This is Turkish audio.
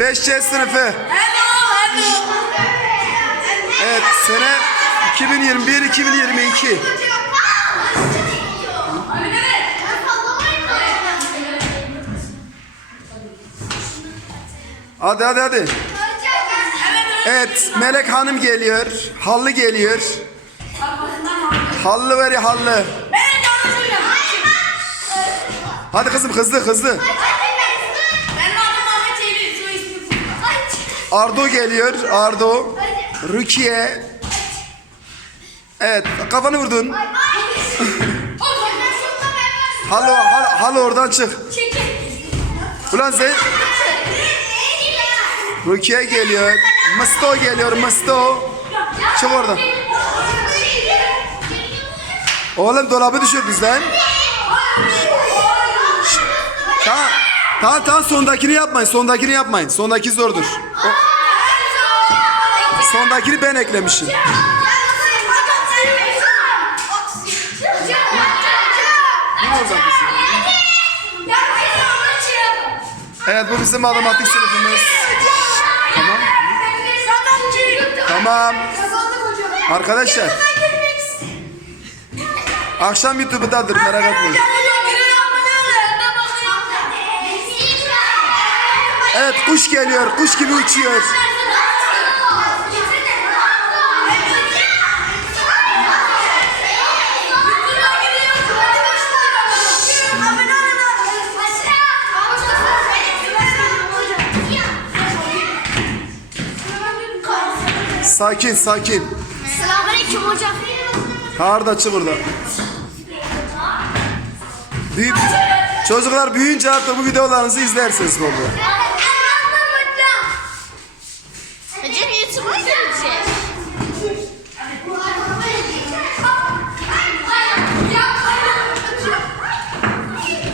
5C sınıfı. Evet sene 2021-2022. Hadi hadi hadi. Evet Melek Hanım geliyor. Hallı geliyor. Hallı veri hallı. Hadi kızım hızlı hızlı. Ardo geliyor. Ardo. Rukiye. Evet kafanı vurdun. Halo halo, halo oradan çık. Ulan sen Rukiye geliyor. Mısto geliyor Mısto. Çık oradan. Oğlum dolabı düşürdünüz lan. Tamam. Tamam tamam sondakini yapmayın. Sondakini yapmayın. Sondaki zordur. O- sondakini ben eklemişim. Evet bu bizim matematik sınıfımız. Tamam. Tamam. Arkadaşlar akşam YouTube'dadır merak etmeyin. Evet kuş geliyor. Kuş gibi uçuyor. Sakin sakin. Selamünaleyküm hocam. Harda çık burada. Büyük, çocuklar büyüyünce artık bu videolarınızı izlersiniz baba. É, gente, mas gente!